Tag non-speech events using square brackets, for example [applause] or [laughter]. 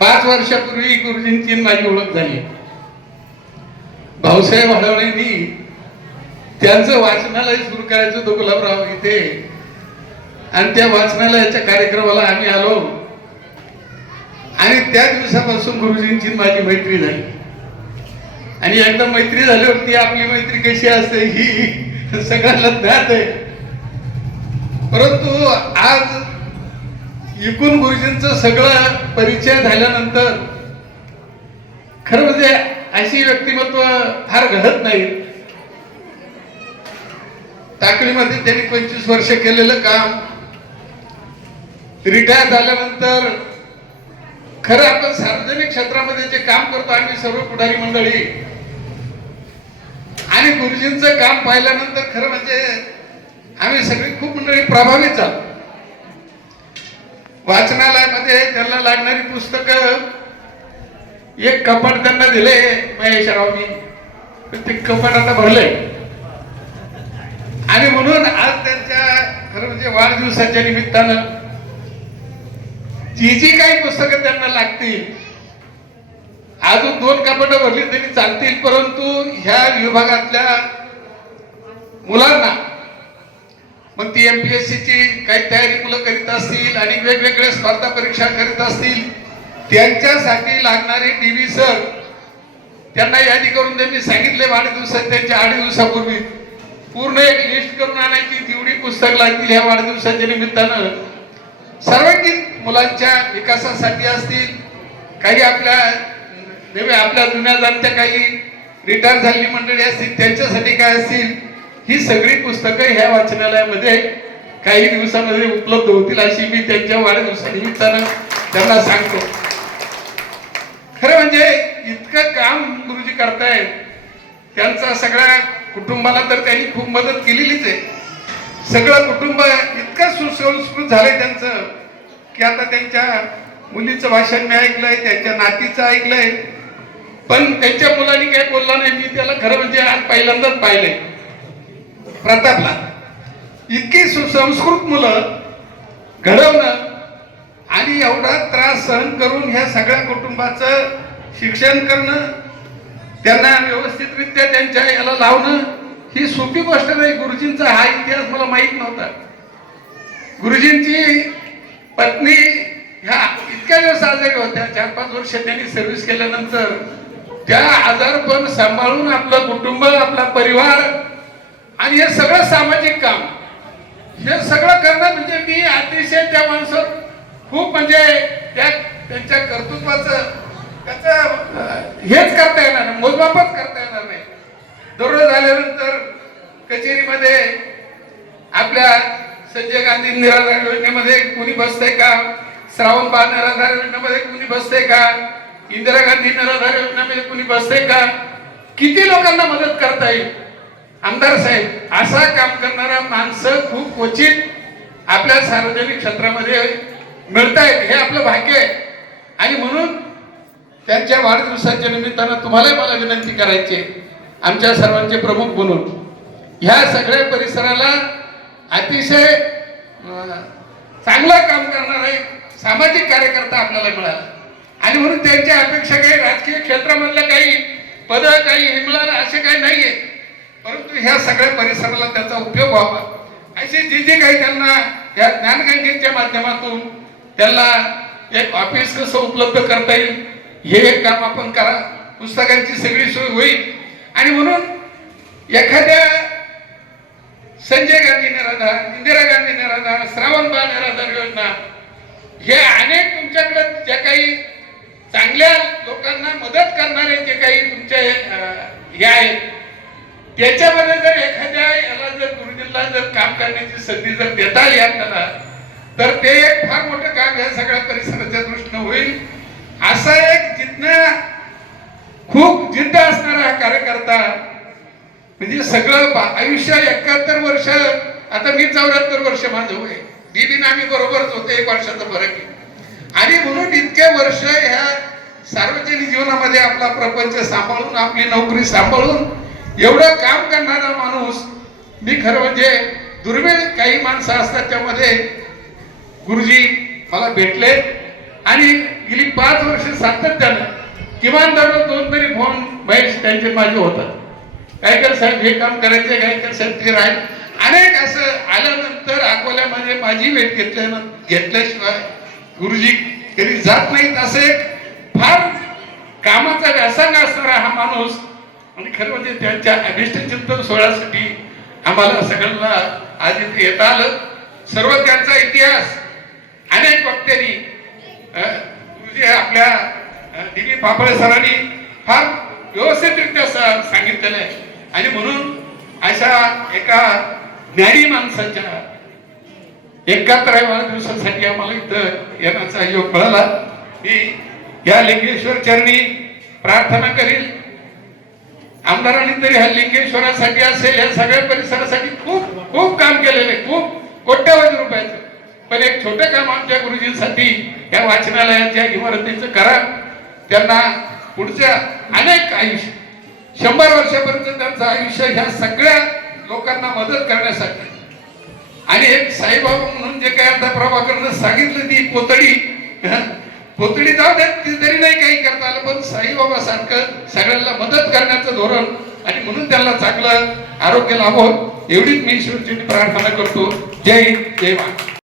पाच वर्षापूर्वी गुरुजींची माझी ओळख झाली. भाऊसाहेब हडवणेंनी त्यांचं वाचनालय सुरू करायचं होतं गुलाबराव इथे. आणि त्या वाचनालयाच्या कार्यक्रमाला आम्ही आलो. आणि त्या दिवसापासून गुरुजींची माझी मैत्री झाली. आणि एकदा मैत्री झाल्यावरती आपली मैत्री कशी असते ही [laughs] सगळ्यांना ज्ञात आहे. परंतु आज एकूण गुरुजींचं सगळं परिचय झाल्यानंतर खरं म्हणजे अशी व्यक्तिमत्व फार घडत नाही. टाकळीमध्ये त्यांनी पंचवीस वर्ष केलेलं काम. रिटायर झाल्यानंतर खरं आपण सार्वजनिक क्षेत्रामध्ये जे काम करतो आम्ही सर्व पुढारी मंडळी. आणि गुरुजींचं काम पाहिल्यानंतर खरं म्हणजे आम्ही सगळी खूप मंडळी प्रभावित झालो. वाचनालयामध्ये त्यांना लागणारी पुस्तकं एक कपाट त्यांना दिले महेशरावनी. ते कपाट आता भरलंय आणि म्हणून आज त्यांच्या खरं म्हणजे वाढदिवसाच्या निमित्तानं जी जी काही पुस्तकं त्यांना लागतील अजून दोन कपाटं भरली तरी चालतील परंतु ह्या विभागातल्या मुलांना मग ती एम बी एस ची काही तयारी मुलं करीत असतील आणि वेगवेगळ्या स्पर्धा परीक्षा करीत असतील त्यांच्यासाठी लागणारे टीव्ही सर त्यांना यादी करून त्यांनी सांगितले वाढदिवसात त्यांच्या आठ दिवसापूर्वी. पूर्ण एक लिस्ट करून आणायची. जेवढी पुस्तक लागतील ह्या वाढदिवसाच्या निमित्तानं. सर्वांगीण मुलांच्या विकासासाठी असतील काही आपल्या नव्या आपल्या जुन्या जाणत्या काही रिटायर झालेली मंडळी असतील त्यांच्यासाठी काय असतील ही सगळी पुस्तकं ह्या वाचनालयामध्ये काही दिवसामध्ये उपलब्ध होतील अशी मी त्यांच्या वाढदिवसानिमित्तानं त्यांना सांगतो. खरं म्हणजे इतकं काम गुरुजी करतायत. त्यांचा सगळ्या कुटुंबाला तर त्यांनी खूप मदत केलेलीच आहे. सगळं कुटुंब इतकं सुसंस्कृत झालंय त्यांचं की आता त्यांच्या मुलीचं भाषण मी ऐकलंय त्यांच्या नातीचं ऐकलंय. पण त्यांच्या मुलांनी काही बोलला नाही मी त्याला खरं म्हणजे आज पहिल्यांदाच पाहिलंय. प्रतापला. इतकी सुसंस्कृत मुलं घडवणं आणि एवढा त्रास सहन करून ह्या सगळ्या कुटुंबाचं शिक्षण करणं त्यांना व्यवस्थितरित्या त्यांच्या याला लावणं ही सोपी गोष्ट नाही. गुरुजींचा हा इतिहास मला माहीत नव्हता. गुरुजींची पत्नी ह्या इतक्या दिवस आजारी होत्या. चार पाच वर्ष त्यांनी सर्व्हिस केल्यानंतर त्या आजारपण सांभाळून आपलं कुटुंब आपला परिवार आणि हे सगळं सामाजिक काम. हे सगळं करणं म्हणजे मी अतिशय त्या माणसावर खूप म्हणजे त्या त्यांच्या कर्तृत्वाचं त्याचं हेच करता येणार नाही मोजमापच करता येणार नाही. दररोज आल्यानंतर कचेरीमध्ये आपल्या संजय गांधी निराधार योजनेमध्ये कुणी बसतंय का? श्रावण बाळ निराधार योजनेमध्ये कुणी बसतंय का? इंदिरा गांधी निराधार योजनेमध्ये कुणी बसतंय का? किती लोकांना मदत करता येईल? आमदार साहेब असा काम करणारा माणसं खूप क्वचित आपल्या सार्वजनिक क्षेत्रामध्ये मिळत आहेत हे आपलं भाग्य आहे. आणि म्हणून त्यांच्या वाढदिवसाच्या निमित्तानं तुम्हाला मला विनंती करायची आहे, आमच्या सर्वांचे प्रमुख म्हणून. ह्या सगळ्या परिसराला अतिशय चांगलं काम करणारा एक सामाजिक कार्यकर्ता आपल्याला मिळाला. आणि म्हणून त्यांच्या अपेक्षा काही राजकीय क्षेत्रामधल्या काही पद काही हे मिळालं असे काही नाहीये. परंतु ह्या सगळ्या परिसराला त्याचा उपयोग व्हावा. अशी जे जे काही त्यांना या ज्ञानगंगेच्या माध्यमातून त्यांना एक ऑफिस कसं उपलब्ध करता येईल हे एक काम आपण करा. पुस्तकांची सगळी सोय होईल. आणि म्हणून एखाद्या संजय गांधी निराधार इंदिरा गांधी निराधार श्रावण बाळ निराधार योजना हे अनेक तुमच्याकडे ज्या काही चांगल्या लोकांना मदत करणारे जे काही तुमचे हे आहेत त्याच्यामध्ये जर एखाद्या याला जर गुरुजींना जर काम करण्याची संधी जर देता आली आपल्याला तर ते एक फार मोठं काम या सगळ्या परिसराच्या दृष्टीनं होईल. असा एक जिथनं खूप जिद्द असणारा हा कार्यकर्ता म्हणजे सगळं आयुष्य एकाहत्तर वर्ष आता मी चौऱ्याहत्तर वर्ष माझं होय दिदीन आम्ही बरोबरच होते एक वर्षाचा फरक आहे. आणि म्हणून इतके वर्ष ह्या सार्वजनिक जीवनामध्ये आपला प्रपंच सांभाळून आपली नोकरी सांभाळून एवढं काम करणारा माणूस मी खरं म्हणजे दुर्मिळ काही माणसं असतात त्यामध्ये गुरुजी मला भेटले आणि गेली पाच वर्ष सातत्यानं किमान दररोज दोन तरी फोन महेश त्यांचे माझे होतात. गायकर साहेब हे काम करायचे गायकर साहेब ते राहील. अनेक असं आल्यानंतर अकोल्यामध्ये माझी भेट घेतल्या घेतल्याशिवाय गुरुजी कधी जात नाहीत असं एक फार कामाचा व्यासंग असणारा हा माणूस आणि खरं म्हणजे त्यांच्या अभिष्ट चिंतन सोहळ्यासाठी आम्हाला सगळ्यांना आज इथे येता आलं. सर्व त्यांचा इतिहास अनेक वक्त्यांनी म्हणजे आपल्या दिली बी पापळे सरांनी फार व्यवस्थितरित्या सा- सांगितलेलं आहे. आणि म्हणून अशा एका ज्ञानी माणसाच्या एकाहत्तराव्या दिवसासाठी आम्हाला इथं येण्याचा योग मिळाला. मी या लिंगेश्वर चरणी प्रार्थना करील. आमदारांनी तरी हा लिंगेश्वरासाठी असेल या सगळ्या परिसरासाठी खूप खूप काम केलेलं आहे. खूप कोट्यावधी रुपयाचं. पण एक छोटं काम आमच्या गुरुजींसाठी या वाचनालयाच्या इमारतीचं करा. त्यांना पुढच्या अनेक आयुष्य शंभर वर्षापर्यंत त्यांचं आयुष्य ह्या सगळ्या लोकांना मदत करण्यासाठी. आणि एक साईबाबा म्हणून जे काय आता प्रभाकरनं सांगितलं ती पोतडी पोतडी जाऊ द्या ती साईबाबा सारखं सगळ्यांना मदत करण्याचं धोरण आणि म्हणून त्यांना चांगलं आरोग्य लाभो. एवढीच मी ईश्वरची प्रार्थना करतो. जय हिंद जय महाराज